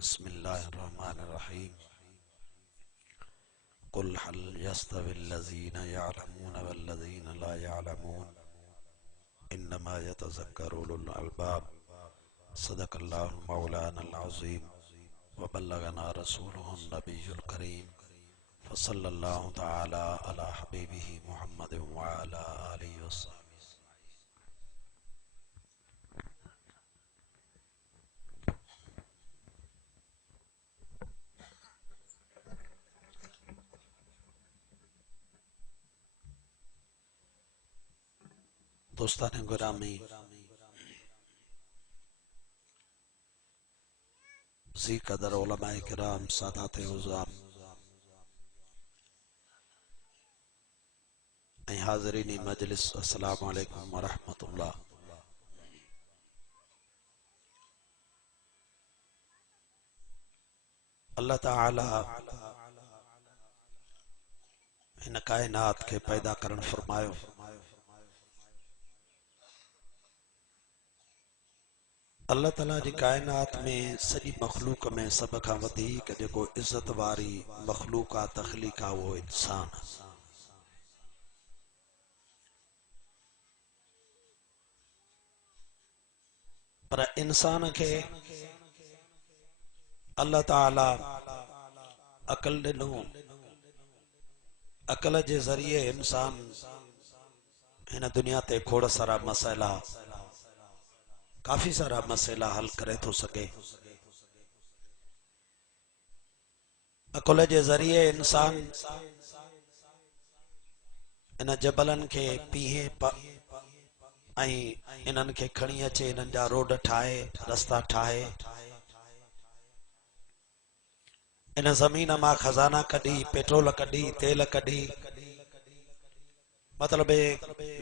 बिस्मिल्लाहिर्रहमानिर्रहीम। कुल हल यस्तविल्लज़ीना यअलमून वल्लज़ीना ला यअलमून इन्नमा यतज़क्करू उलुल अलबाब। सदक़ल्लाहुल मौलानाल अज़ीम व बल्लगना रसूलुहुन नबियुल करीम फसल्लल्लाहु तआला अला हबीबिही मुहम्मदिन व अला आलिहि वसहबिहि। दोस्तान गिरामी, ज़ी कदर उलमाए किराम, सादाते उज़ाम हाज़रीनी मजलिस, अस्सलामु अलैकुम व रहमतुल्लाह। अल्लाह ताला इन कायनात के पैदा करण फरमायो। अल्लाह ताला जी कायनात में सॼी मखलूक में सब खां वधीक जेको इज्जत वारी मखलूक आ, तख़लीक आ, वो इंसान। पर इंसान के अल्लाह ताला अकल ॾिनो। अकल जे ज़रिए इंसान हिन दुनिया ते खोड़ सारा मसइला, काफ़ी सारा मसइला हल करे थो सके। अकल जे ज़रिए इंसान इन जबलन के पीहे ऐं इन्हनि खे खणी अचे, इन्हनि जा रोड ठाहे, रस्ता ठाहे, इन ज़मीन मां खजाना कढी, पेट्रोल कढी, तेल कढी, मतलब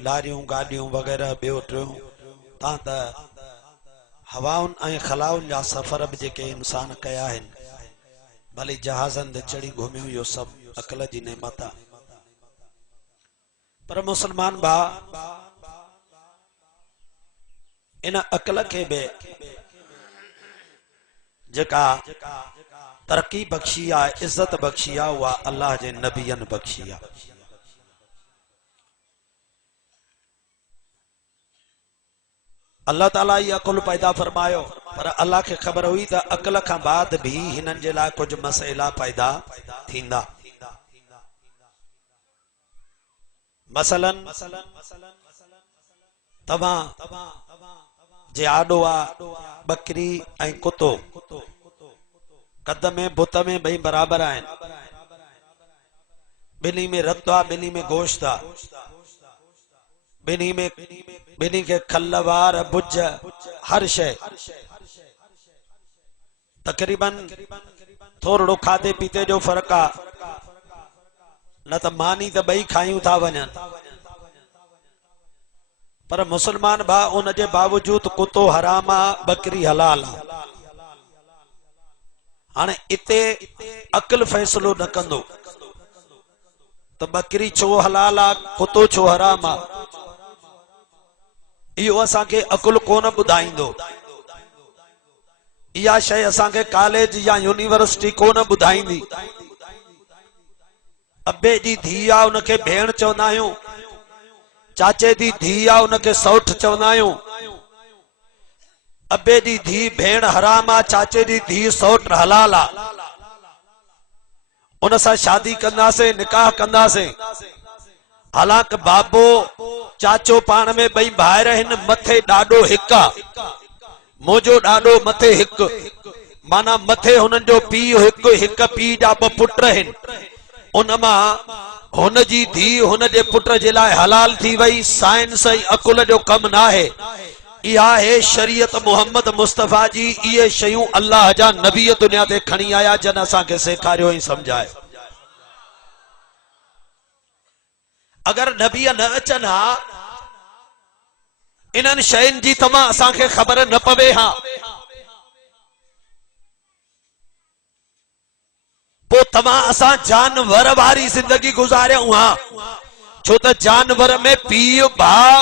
लारियूं गाॾियूं वग़ैरह ॿियो टियों तां त हवाउन ऐं खलाउन जा सफ़र बि जेके इंसान कया आहिनि, भली जहाज़नि ते चढ़ी घुमियूं, इहो सभु अकल जी नेमत आहे। पर मुसलमान भाउ इन अकल खे बि जेका तरक्की बख्शी आहे, इज्जत बख्शी आहे, उहा अल्लाह जे नबियनि बख्शी आहे। अल्लाह ताला ही अकुल पैदा फरमायो, पर अल्लाह खे ख़बर हुई त अकल खां बाद भी हिननि जे लाइ कुछ मसइला पैदा थींदा। मसलन तव्हां जे आॾो आहे बकरी ऐं कुतो, कद में बुत में ॿई बराबर आहिनि, ॿिन्ही में रत आहे, ॿिन्ही में गोश्त आहे, ॿिन्ही खे खल वार भुज हर शइ तक़रीबन थोरो खाधे पीते जो फ़र्क़ु आहे, न त मानी त ॿई खायूं था वञनि। पर मुसलमान भाउ उन जे बावजूद कुतो हराम आहे, बकरी हलाल आहे। हाणे इते अक़ल फ़ैसिलो न कंदो त बकरी छो हलाल आहे, कुतो छो हराम आहे, इहो असांखे अकुल कोन ॿुधाईंदो। इहा शइ असांखे कॉलेज या यूनिवर्सिटी कोन ॿुधाईंदी। अबे जी धीउ आहे उनखे भेण चवंदा आहियूं, चाचे जी धीउ आहे उनखे सौठ चवंदा आहियूं। अबे जी धीउ भेण हराम आहे, चाचे जी धीउ सौठ हलाल आहे। उन सां शादी कंदासीं, निकाह कंदासीं। हालांकि बाबो चाचो पाण में ॿई भाइर आहिनि, मथे ॾाढो हिकु आहे, मुंहिंजो ॾाढो मथे हिकु, माना मथे हुननि जो पीउ हिकु, हिकु पीउ जा ॿ पुट आहिनि। उन मां हुन जी धीउ हुन जे पुट जे लाइ हलाल थी वई। साइंस ऐं अकुल जो कमु न आहे, इहा आहे शरीयत मोहम्मद मुस्तफ़ा जी। इहे शयूं अल्लाह जा नबी दुनिया ते खणी आया, जन असांखे सेखारियो ऐं सम्झायो। अगर नबी न अचनि हा, इन्हनि शयुनि जी तव्हां असांखे ख़बर न पवे हा, पो तव्हां असां जानवर वारी जिंदगी गुज़ारियूं हा। छो त जानवर में पीउ भाउ,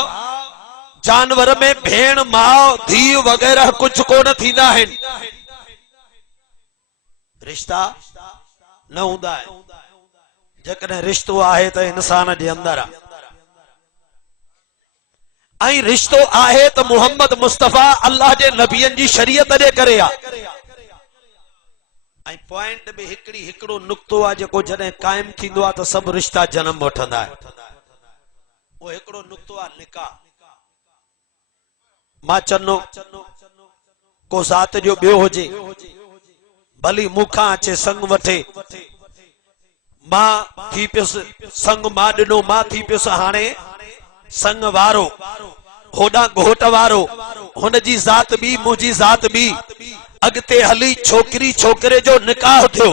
जानवर में भेण माउ धीउ वग़ैरह कुछ कोन थींदा आहिनि। रिश्ता न हूंदा आहिनि। जेकॾहिं रिश्तो आहे त इंसान जे अंदर आहे, ऐं रिश्तो आहे त मोहम्मद मुस्तफ़ा अल्लाह जे नबियनि जी शरीयत जे करे आहे। ऐं पॉइंट में हिकिड़ो नुक्तो आहे जेको जॾहिं काइम थींदो आहे त सभु रिश्ता जन्म वठंदा आहिनि। वो हिकिड़ो नुक्तो आहे निकाह। मां चनो को ज़ात जो ॿियो हुजे, भली मूंखां अचे संग वठे, मां थी पियुसि संग, मां ॾिनो, मां थी पियुसि हाणे संग वारो, होॾां घोट वारो, हुनजी ज़ात बि मुंहिंजी ज़ात बि। अॻिते हली छोकिरी छोकिरे जो निकाह थियो,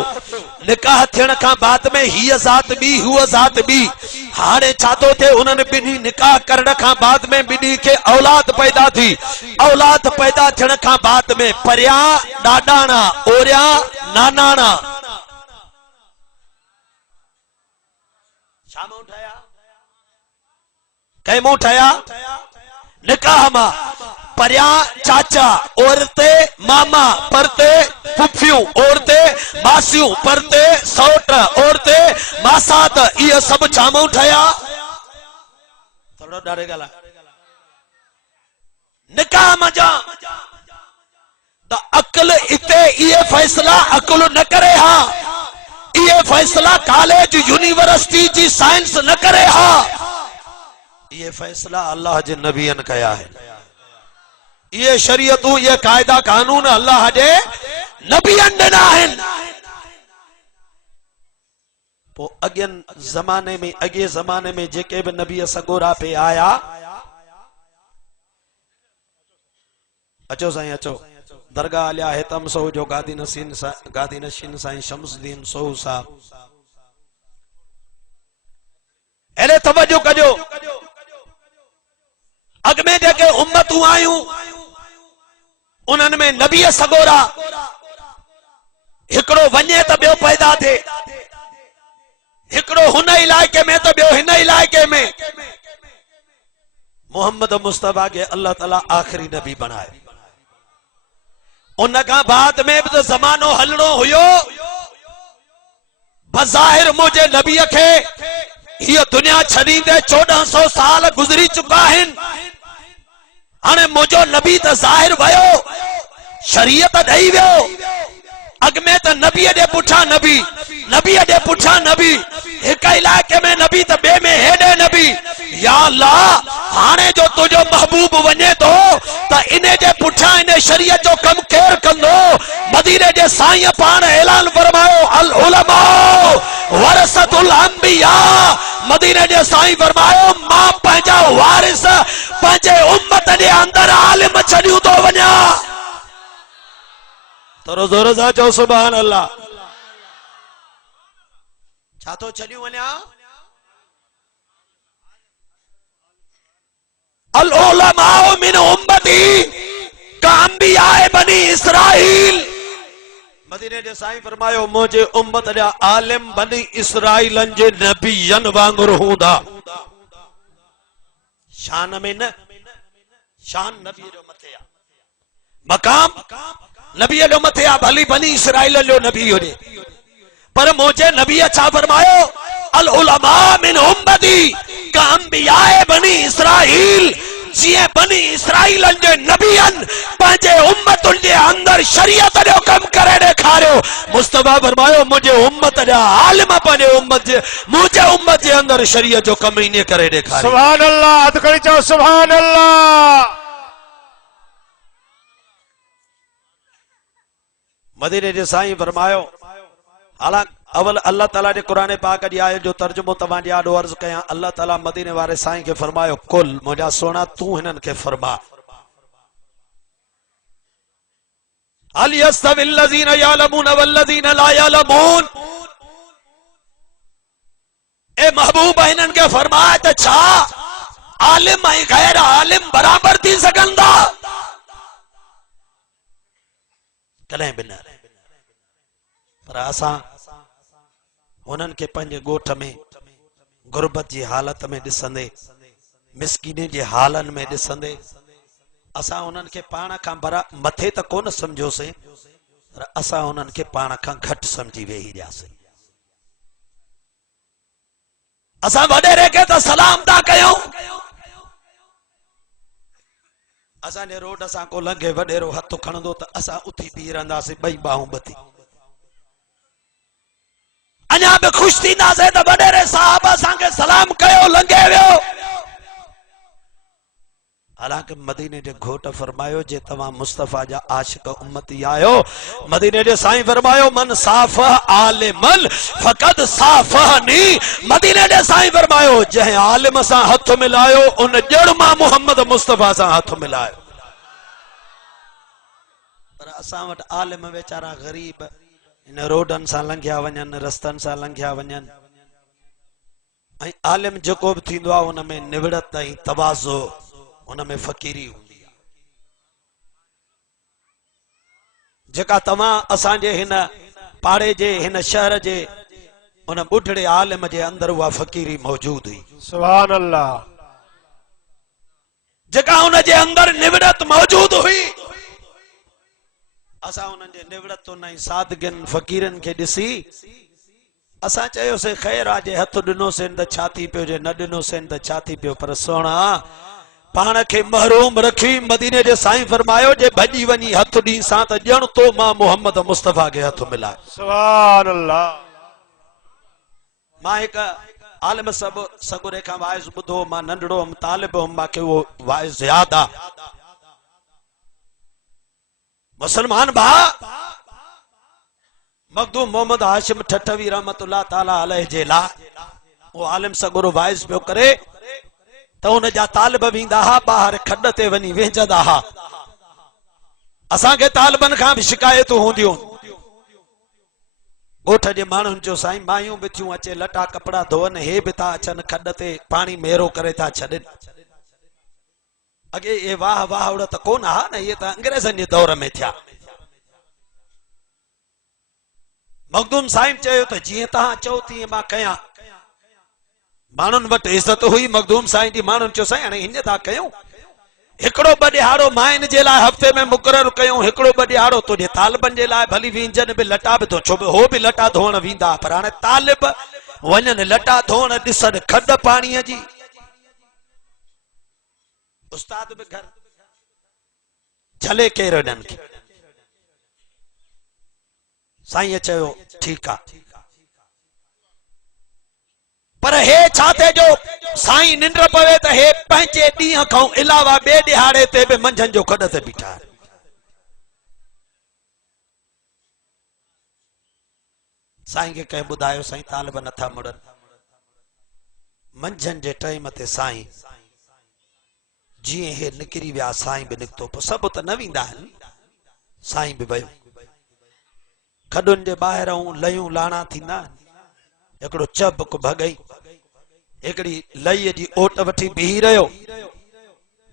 निकाह थियण खां बाद में हीअ ज़ात बि हूअ ज़ात बि। हाणे छा थो थिए, उन्हनि ॿिन्ही निकाह करण खां बाद में ॿिन्ही खे औलाद पैदा थी। औलाद पैदा थियण खां बाद में परियां ॾाॾाणा, ओरियां नानाणा। छा मूं ठाहिया? कंहिं मूं ठाहिया? निकाह मां। परियां चाचा, औरते मामा, परते फुफियूं, औरते मासियूं, परते सौट, औरते मासात। इहे सभु छा मूं ठाहिया? थोरो ॾाढे ॻाल्हि निकाह मजा त अक़ल इते इहे फ़ैसला अक़ल न करे हा। इहे फ़ैसला कॉलेज यूनिवर्सिटी जी साइंस न करे हा। ये फैसला अल्लाह जे नबियन कया है। ये शरीयतूं, ये कायदा कानून अल्लाह जे नबियन ॾिना आहिनि। पोइ अॻे ज़माने में जेके बि नबी सगोरा पे आया, अचो साईं अचो, दरगाह अलिया हितम सो जो गादी नशीन साईं शमसुद्दीन सोहू साहब, अरे तवज्जो कजो। अग में जेके उम्मतूं आयूं उन्हनि में नबी सगोरा हिकिड़ो वञे त ॿियो पैदा थिए, हिकिड़ो हुन इलाइके में त ॿियो हिन इलाइके में। मोहम्मद मुस्तफा के अल्लाह ताला आखिरी नबी बनाए। उन खां बाद में भी तो ज़मानो हलणो हुयो। बज़ाहिर मुझे नबी खे ये दुनिया छॾींदे 1400 साल गुज़री चुका आहिनि। हाणे मुझो नबी त ज़ाहिर वयो, शरीयत ॾेई वियो। अॻ में त नबी जे पुठा नबी, नबी जे पुठा नबी, हिक इलाइके में नबी त ॿिए में हेॾे नबी। या अल्लाह, हाणे जो तुझो महबूब वञे थो त इन जे पुठा इन शरीयत जो कम केर कंदो? मदीने जे साईं पाण ऐलान फरमायो, अल उलमा वरसतुल अंबिया। मदीने जे साईं फरमायो, मां पंहिंजा वारिस पंहिंजे उम्मत जे अंदर आलिम छॾियूं थो वञा। थोरो ज़ोर सां चओ सुभान अल्लाह। छा थो छॾियूं वञा? अल उलमा मिन उम्मती कांबिया बनी इसराइल। मदीने जे साईं फरमायो, मुझे उम्मत जा आलिम बनी इसराइलन जे नबियन वांगुरु हूंदा। शान में न, शान नबी जो मथे आ, मकाम नबी जो मथे आ, भली बनी इसराइल जो नबी हुजे। पर मुझे नबी छा फरमायो? अल उलमा मिन उम्मती कांबिया बनी इसराइल। जिए बनी इसराइल जे नबियन पंहिंजे उम्मतुन जे अंदर शरीयत जो कम करे ॾेखारियो। मुस्तफा फरमायो, मुझे उम्मत जा आलिम पंहिंजे उम्मत जे, मुझे उम्मत जे अंदर शरीयत जो कम इन करे ॾेखारियो। सुभान अल्लाह, हथ खणी चओ सुभान अल्लाह। मदीने जे साईं फरमायो, हालांकि अवल अल्लाह ताला जे कुरान पाक जी आयत जो तर्जुमो तव्हां जे आॾो अर्ज़ कयां। अल्लाह ताला मदीने वारे साईं खे फरमायो, कुल मुंहिंजा सोना तू हिननि खे फरमा, हल यस्तविल लज़ीना यअलमून वल्लज़ीना ला यअलमून। ए महबूब हिननि खे फरमाए त छा आलिम ऐं गैर आलिम बराबर थी सघंदा? कॾहिं बि न। पर असां उन्हनि खे पंहिंजे ॻोठ में गुरबत जी हालत में ॾिसंदे, मिसकीनी जे हालनि में ॾिसंदे, असां उन्हनि खे पाण खां मथे त कोन सम्झोसीं, पर असां उन्हनि खे पाण खां घटि सम्झी वेही रहियासीं। असां वॾेरे खे त सलाम था कयूं, असांजे रोड सां को लंघे वॾेरो हथ खणंदो त असां उथी बीह रहंदासीं, ॿई ॿाहूं ॿधी। अञा बि ख़ुशि थींदासीं त वॾेरे साहब असांखे सलाम कयो, लंघे वियो। हालांकि मदीने जे घोट फरमायो जे तव्हां मुस्तफा जा आशिक उम्मती आयो, मदीने जे साईं फरमायो मन साफ़ह आलिमन फक़द साफ़हनी। मदीने जे साईं फरमायो जंहिं आलिम सां हथ मिलायो उन जड़ मां मोहम्मद मुस्तफा सां हथ मिलायो। पर असां वटि आलिम वेचारा गरीब इन रोडन सां लंघिया वञनि, रस्तनि सां लंघिया वञनि, ऐं आलिम जेको बि थींदो आहे उन में निवड़त ऐं तवाज़ो, उनमें फ़कीरी हूंदी आहे। जेका तव्हां असांजे हिन पाड़े जे हिन शहर जे उन ॿुढड़े आलिम जे अंदर उहा फ़कीरी मौजूद हुई। सुभान अल्लाह। जेका उन जे अंदर निवड़त मौजूद हुई, असां उन्हनि जे निवड़त उन सादगिन फ़कीरनि खे ॾिसी असां चयोसीं ख़ैर आहे, जे हथ ॾिनोसीं त छा थी पियो, जे न ॾिनोसीं त छा थी पियो। पर सोणा पाण खे महरूम रखी मदीने जे साईं फरमायो जे भॼी वञी हथ ॾींसां त ॼण तो मां मोहम्मद मुस्तफा खे हथ मिलाए। सुभान अल्लाह। मां हिकु आलिम सगुरे खां वाइज़ ॿुधो, मां नंढड़ो हुअमि, तालिब हुअमि, मूंखे उहो वाइज़ यादि आहे। मुसलमान भाउ मखदूम मोहम्मद हाशिम ठठवी रहमतुल्लाह ताला अलैह जे लाइ उहो आलिम सगुरो वाइज़ पियो करे त उन जा तालिब वेंदा हा ॿाहिरि खॾ ते वञी वेंजंदा हा। असांखे तालिबनि खां बि शिकायतूं हूंदियूं। ॻोठ जे माण्हुनि जो साईं मायूं बि थियूं अचे लटा कपिड़ा धोअनि, हे बि था अचनि खॾ ते पाणी मेरो करे था छॾनि। अॻे ये वाह वाह उड़त कोन हा न, इहे त अंग्रेज़नि जे दौर में थिया। मखदूम साईं चयो त जीअं तव्हां चओ तीअं मां कयां। माण्हुनि वटि इज़त हुई मखदूम साईं जी। माण्हुनि चयो साईं हाणे हीअं था कयूं, हिकिड़ो ॿ ॾिहाड़ो माइन जे लाइ हफ़्ते में मुक़ररु कयूं, हिकिड़ो ॿ ॾिहाड़ो तुंहिंजे तालिबनि जे लाइ भली वींजन बि लटा बि, छो बि हो बि लटा धोअण वेंदा। पर हाणे तालिब वञनि लटा धोअण, ॾिसनि खॾ पाणीअ जी, उस्ताद बि घर झले केरु हिननि खे। साईं चयो ठीकु आहे, पर हे छा थे जो साईं निंड पवे त हे पंहिंजे ॾींहं खां अलावा ॿिए ॾिहाड़े ते बि मंझंदि जो खॾ ते बीठा। साईं खे कंहिं ॿुधायो साईं तालिब नथा मुड़नि। मंझंदि जे टाइम ते साईं जीअं हे निकिरी विया, साईं बि निकितो। पोइ सभु त न वेंदा आहिनि, साईं बि वियो। खॾुनि जे ॿाहिरां लयूं लाणा थींदा आहिनि, हिकिड़ो चबक भॻई हिकिड़ी लईअ जी ओट वठी बीही रहियो।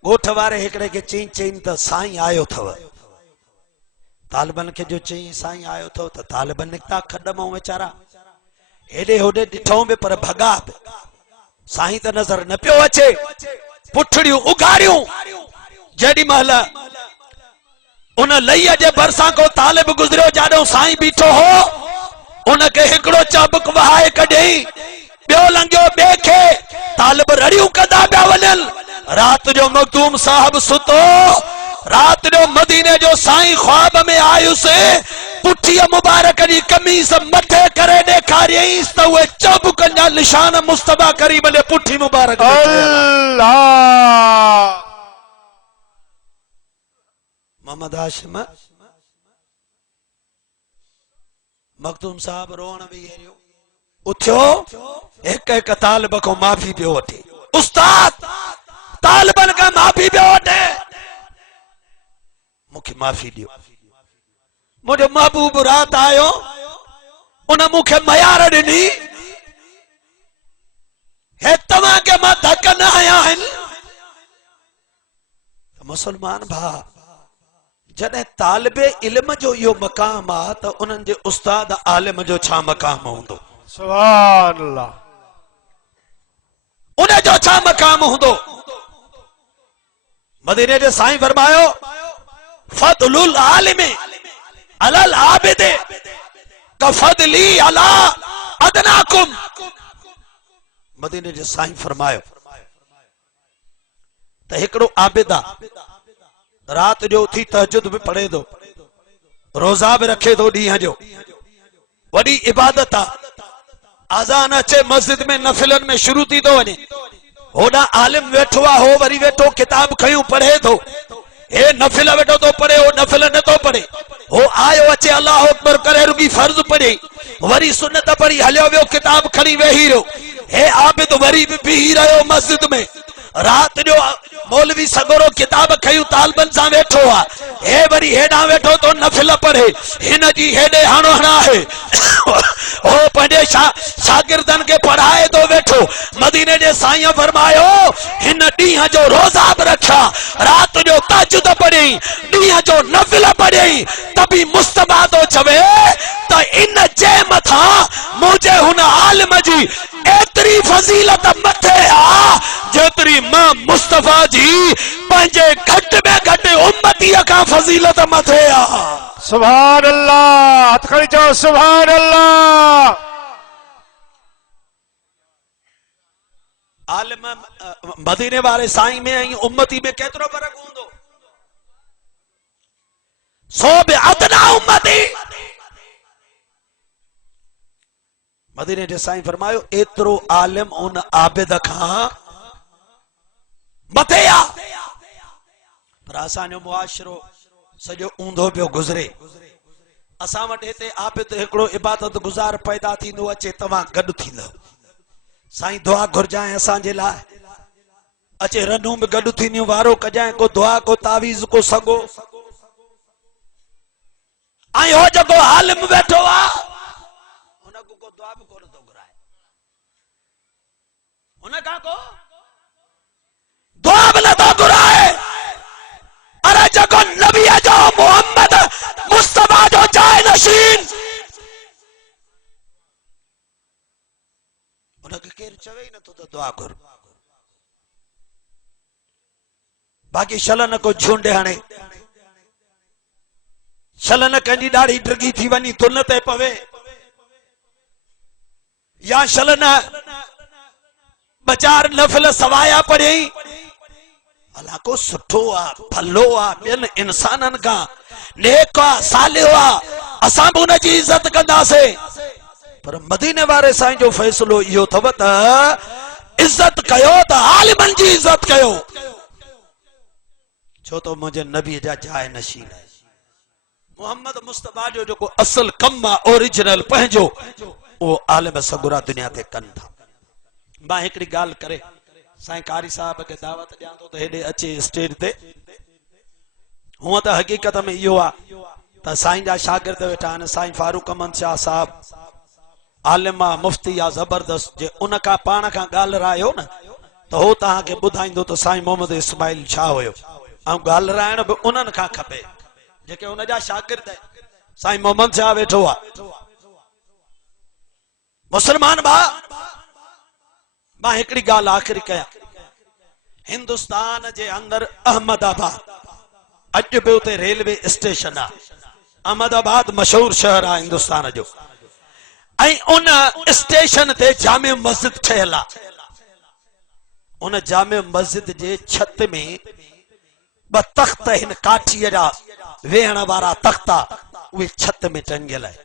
ॻोठ वारे हिकिड़े खे चईं त साईं आयो अथव। तालिबनि खे जो चईं साईं आयो अथव त तालिब निकिता खॾ मां वीचारा, हेॾे होॾे ॾिठऊं बि पर भॻा बि। साईं त नज़र न पियो अचे। पुठड़ियूं उघारियूं, जेॾी महिल उन लईअ जे भरिसां को तालिब गुज़रियो जाॾो साईं बीठो हो, उनखे हिकिड़ो चाबुक वहाए कढई, ॿियो लंघियो ॿिए खे। तालिब रड़ियूं कंदा पिया वञनि। राति जो मखदूम साहब सुतो, राति जो मदीने जो साईं ख्वाब में आयुसि। पुठीअ मुबारक जी कमीज़ मथे करे ॾेखारियईंसि त उहे चाबुकनि जा निशान मुस्तफा करीम जे पुठी मुबारक में अल्लाह। मोहम्मद हाशिम मखदूम साहब रोअण वेही उथियो, हिक हिक तालिब खां माफ़ी पियो वठे। उस्ताद तालिबनि खां माफ़ी पियो वठे, मूंखे माफ़ी ॾियो। मुंहिंजो महबूब रात आयो, उन मूंखे मयार ॾिनी, हे तव्हांखे मां धक न हया आहिनि। मुसलमान भा जॾहिं तालिबे इल्म जो इहो मक़ाम आहे त उन्हनि जे उस्ताद आलिम जो छा मक़ाम हूंदो। सुभान अल्लाह। उन जो छा मक़ाम हूंदो। मदीने जे साईं फरमायो फदलुल आलिम अलल आबिदे कफदली अला अदनाकुम। मदीने जे साईं फरमायो त हिकड़ो आबिद आ, रात जो उथी तहज्जुद भी पढ़े दो, रोजा भी रखे दो, ॾींहं जो वॾी इबादत आ। अज़ान अचे मस्जिद में नफिलन में शुरू थी तो वञे, होॾां आलिम वेठो आ, हो वरी वेठो किताब खयूं पढ़े थो, हे नफिल वेठो तो पढ़े, हो नफिल नथो पढ़े, हो आयो अचे अल्लाह अकबर करे रुगी फर्ज पढ़े, वरी सुन्नत पढ़ी हलियो वियो किताब खणी वेही रहो। हे आबिद वरी भी बीही रहियो मस्जिद में, रात जो मौलवी सगोरो किताब खयूं तालबन सां वेठो आ, हे वरी हेॾां वेठो तो नफिल पढ़े, हिन जी हेॾे हाणो हणा है, हो पंहिंजे शागिर्दन के पढ़ाए तो वेठो। मदीने जे साईं फरमायो हिन ॾींहं जो रोजा भी रखा, रात जो तहज्जुद पढ़ी, ॾींहं जो नफिल पढ़ी, तभी मुस्तफा तो चवे त इन जे मथा मुझे हुन आलिम जी एतरी फजीलत मथे आ जेतरी मां मुस्तफा जी पंहिंजे घट में घट उम्मतीअ खां फजीलत मथे आ। सुभान अल्लाह, हथ खणी चओ सुभान अल्लाह। आलिम मदीने वारे साईं में ऐं उम्मती में केतिरो फर्क हूंदो? सो बि अदना उम्मती। मदीने जे साईं फरमायो एतिरो आलिम उन आबिद खां मथे आ। पर असांजो मुआशरो सॼो ऊंधो पियो गुज़रे। असां वटि हिते आबिद हिकिड़ो इबादत गुज़ार पैदा थींदो अचे, तव्हां गॾु थींदो, साईं दुआ घुरजाएं असांजे लाइ, अचे रनूं बि गॾु थींदियूं, वारो कजाएं, को दुआ को तावीज़ को सगो, ऐं हो जेको आलिम वेठो आ हुन को दुआ बि कोन थो घुराए, हुन खां को दुआ बि नथो घुराए। अरे जेको नबीअ जो मोहम्मद मुस्तफा जो जाए नशीन, उनखे केरु चवे ई नथो त दुआ घुर। बाक़ी शलन को झुंड हणे, शलन कंहिंजी ॾाढ़ी ड्रिगी थी वञी तुन ते पवे, या शलन ॿ चार नफिल सवाया पढ़े, अला को सुठो आ, भलो आ, ॿियनि इंसाननि खां नेक आ, सालियो आ, असां बि उनजी इज़त कंदासीं। पर मदीने वारे साईं जो फैसलो इहो अथव त इज़त कयो त आलिमनि जी इज़त कयो, छो तो मुंहिंजे नबी जा जाए नशीन है। मोहम्मद मुस्तफा जो जेको असल कम आ ओरिजिनल पंहिंजो, वो आलिम सगुरा दुनिया ते कनि था। मां हिकिड़ी ॻाल्हि करे साईं कारी साहब के दावत ॾियां थो त हेॾे अचे स्टेज ते। हूअं त हक़ीक़त में इहो आ त साईं जा शागिर्द वेठा आहिनि, साईं फारूक अमन शाह साहब आलिम आ, मुफ्ती आ, जबरदस्त। जे उन खां पाण खां ॻाल्हायो न त हो तव्हांखे ॿुधाईंदो त साईं मोहम्मद इस्माइल छा हुयो, ऐं ॻाल्हाइण बि उन्हनि खां खपे जेके उन जा शागिर्द आहिनि। साईं मोहम्मद शाह वेठो आ, मुसलमान भा। मां हिकिड़ी ॻाल्हि आख़िरी कयां, हिंदुस्तान जे अंदर अहमदाबाद अॼु बि उते रेलवे स्टेशन आ। अहमदाबाद मशहूर शहर आ हिंदुस्तान जो, ऐं उन स्टेशन ते जामे मस्जिद ठहियल आ। उन जामे मस्जिद जे छत में ॿ तख्त हिन काठीअ जा वेहण वारा तख्ता, उहे छत में टंगियल आहे।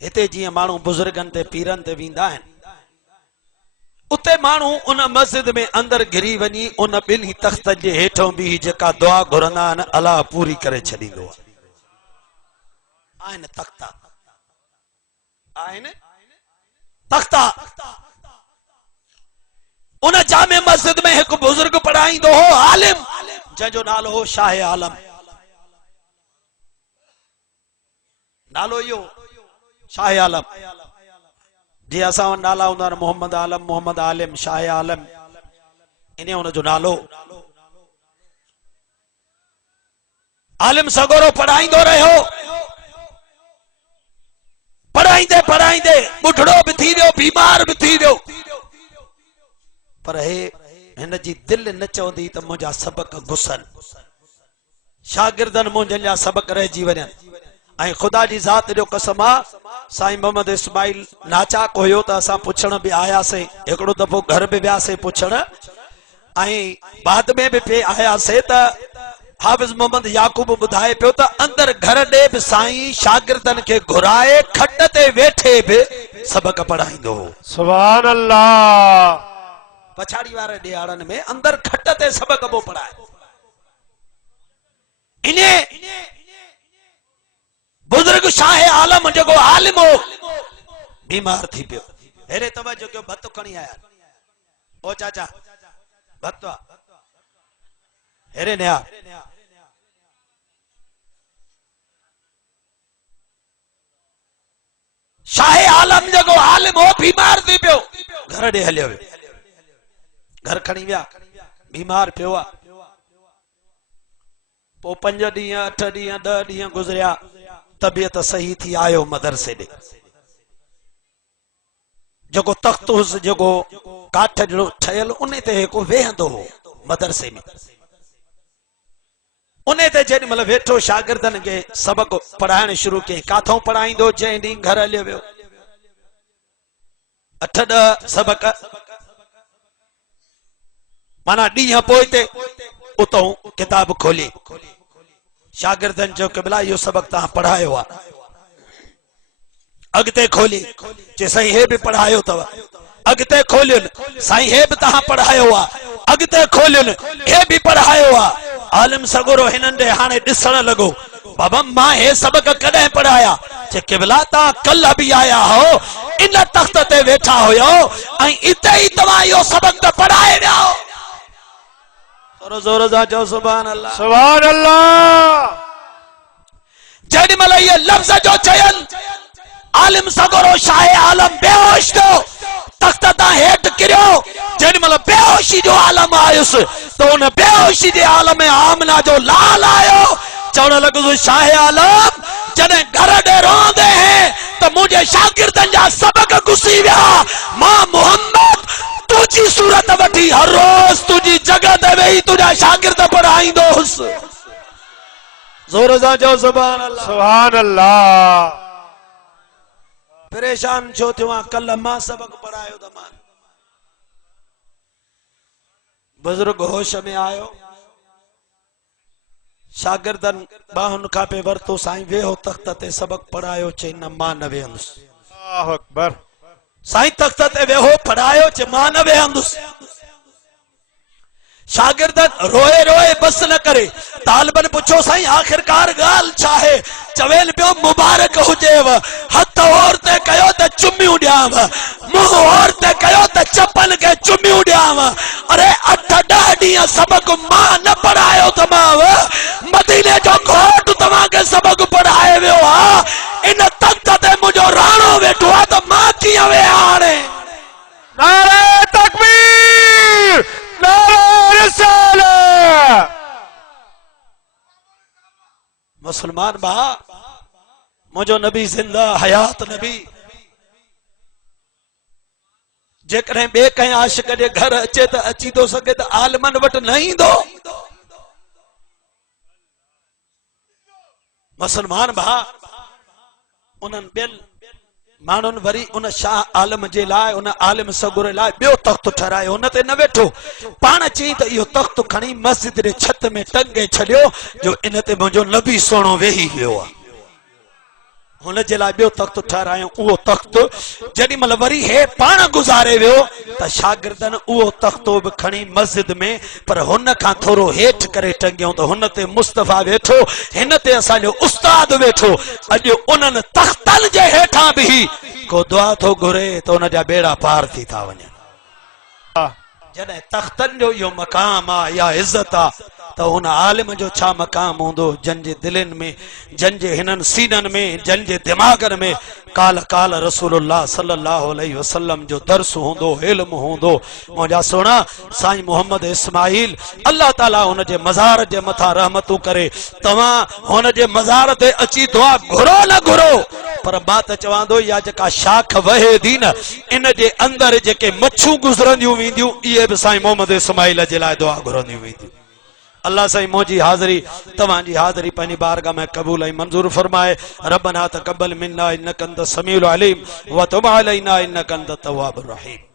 हिते जीअं माण्हू बुजुर्गनि ते पीरनि ते वेंदा आहिनि, उते माण्हू उन मस्जिद में अंदर घिरी वञी उन ॿिन्ही तख्तनि जे हेठों बि जेका दुआ घुरंदा आहिनि अलाह पूरी करे छॾींदो आहे। आहिनि तख्ता, आहिनि तख्ता। उन जामे मस्जिद में हिकु बुजुर्ग पढ़ाईंदो हो, आलिम, जंहिंजो नालो हो शाह आलम। नालो इहो शाह आलम, जी असां वटि नाला हूंदा आहिनि मोहम्मद आलम, मोहम्मद आलिम, शाह आलम, इन हुनजो नालो। आलिम सगोरो पढ़ाईंदो रहियो, पढ़ाईंदे पढ़ाईंदे ॿुढड़ो बि थी वियो, बीमार बि थी वियो। पर हे हिन जी दिलि न चवंदी त मुंहिंजा सबक घुसनि। शागिर्दन मुंहिंजनि जा सबक रहिजी वञनि ऐं ख़ुदा जी ज़ात जो कसम आहे साईं मोहम्मद इस्माइल नाचाक हुयो त असां पुछण बि आयासीं हिकिड़ो दफ़ो घर बि वियासीं पुछण ऐं बाद में बि पे आयासीं त हाफ़िज़ मोहम्मद याकूब ॿुधाए पियो त अंदर घर ॾे बि साईं शागिर्दनि खे घुराए खट ते वेठे बि सबक पढ़ाईंदो हो। सुभान अल्लाह। पछाड़ी वारे ॾियारनि में अंदर खट ते सबक बो पढ़ाए। इने बुजुर्ग शाह आलम जो आलिम हो बीमार थी पियो। हेरे तवज्जो कयो भत्तो खणी आया ओ चाचा भत्तो हेरे नया शाह आलम जो आलिम हो बीमार थी पियो घर ॾे हलियो घर खणी विया बीमार पियो आहे पो 5 ॾींहं 8 ॾींहं 10 ॾींहं गुज़रिया तबियत सही थी आयो मदरसे ॾे जेको तख्त हुस जेको काठ जो ठहियल उन ते हिकु वेहंदो हो मदरसे में उन ते जेॾी महिल वेठो शागिर्दनि खे सबक पढ़ाइण शुरू कयईं काथों पढ़ाईंदो जंहिं ॾींहुं घर हलियो वियो 8-10 सबक माना ॾींहं पोइ ते उतो किताब खोली शागिर्दनि जो क़िबला इहो सबक तव्हां पढ़ायो आहे अॻिते खोली जे साईं हे बि पढ़ायो अथव अॻिते खोलियुनि साईं हे बि तव्हां पढ़ायो आहे अॻिते खोलियुनि हे बि पढ़ायो आहे आलिम सगुरो हिननि ॾे हाणे ॾिसण लॻो बाबा मां हे सबक कॾहिं पढ़ाया जे क़िबला तव्हां कल्ह बि आया हो इन तख्त ते वेठा हुयो ऐं इते ई तव्हां इहो सबक त पढ़ाए विया हो। जोर सां चओ सुभान अल्लाह। सुभान अल्लाह। जेॾी महिल इहे लफ़्ज़ जो चयनि आलिम सगोरो शाह आलम बेहोश थियो तख्त तां हेठि किरियो जेॾी महिल बेहोशी जो आलम आयुसि त उन बेहोशी जे आलम में आमना जो लाल आयो चवण लॻुसि शाह आलम जॾहिं घर ॾे रहंदे हैं त मुंहिंजे शागिर्दनि जा सबक घुसी विया मां मोहम्मद तुझी सूरत वठी हर रोज तुझी जगह ते वेही तुझा शागिर्द पढ़ाईंदो हुसि। जोर सां चओ सुभान अल्लाह। सुभान अल्लाह। परेशान छो थियो आहे कल्ह मां सबक पढ़ायो त मां बुजुर्ग होश में आयो शागिर्दनि बाहुनि खां पे वरतो साईं वेहो तख्त ते सबक पढ़ायो चई न मां न वेहंदुसि। अल्लाहु अकबर। साईं तख्त ते वेहो पढ़ायो चे मां न वेहंदुसि। शागिर्दनि रोए रोए बस न करे तालिबनि पुछो साईं आखिरकार ॻाल्हि छा आहे चवेल पियो मुबारक हुजेव हथ और ते कयो त चुमियूं ॾियांव मुंहुं और ते कयो त चपल खे चुमियूं ॾियांव अरे 8-10 ॾींहं सबक मां न पढ़ायो तमाव मदीने जो घोट तव्हांखे सबक पढ़ाए वियो आहे इन तख्त ते मुंहिंजो राणो वेठो आहे त मां कीअं वेहा हाणे। नारे तकबीर नारे रिसालत। मुसलमान बा मुझो नबी जिंदा हयात नबी जेकॾहिं ॿिए कंहिं आशिक जे घर अचे त अची थो सघे त आलमन वटि न ईंदो। मुसलमान भा उन्हनि ॿियनि माण्हुनि वरी उन शाह आलम जे लाइ उन आलिम सगुर लाइ ॿियो तख्त ठहरायो उन ते न वेठो पाण चई त इहो तख्त खणी मस्जिद जे छत में टंगे छॾियो जो इन ते मुंहिंजो नबी सोणो वेही वियो आहे हुन जे लाइ ॿियो तख्त ठहरायो उहो तख्त जेॾी महिल वरी हे पाण गुज़ारे वियो त शागिर्दनि उहो तख्तो बि खणी मस्जिद में पर हुन खां थोरो हेठि करे टंगियो त हुन ते मुस्तफ़ा वेठो हिन ते असांजो उस्ताद वेठो अॼु उन्हनि तख्तनि जे हेठां बि को दुआ थो घुरे त उन जा बेड़ा पार थी था वञनि। जॾहिं तख्तनि जो इहो मक़ाम आहे या इज़त आहे त हुन आलिम जो छा मक़ाम हूंदो जंहिंजे दिलनि में जंहिंजे हिननि सीननि में जंहिंजे दिमाग़नि में काल काल रसूलुल्लाह सल्लल्लाहु अलैहि वसल्लम जो दर्स हूंदो इल्म हूंदो। मुंहिंजा सोना साईं मोहम्मद इस्माइल अल्लाह ताला हुन जे मज़ार जे मथां रहमतूं करे तव्हां हुन जे मज़ार ते अची दुआ घुरो न घुरो पर मां त चवां थो इहा जेका शाख वहे थी न इन जे अंदरि जेके मच्छूं गुज़रंदियूं वेंदियूं इहे बि साईं मोहम्मद इस्माइल जे लाइ दुआ घुरंदियूं वेंदियूं। अल्लाह साईं मुंहिंजी हाज़िरी तव्हांजी हाज़िरी पंहिंजी बारगाह में क़बूल ऐं मंज़ूर फरमाए। रब्बना तक़ब्बल मिन्ना इन्नका अंत समीउल अलीम व तुब अलैना इन्नका अंत तव्वाबुर रहीम।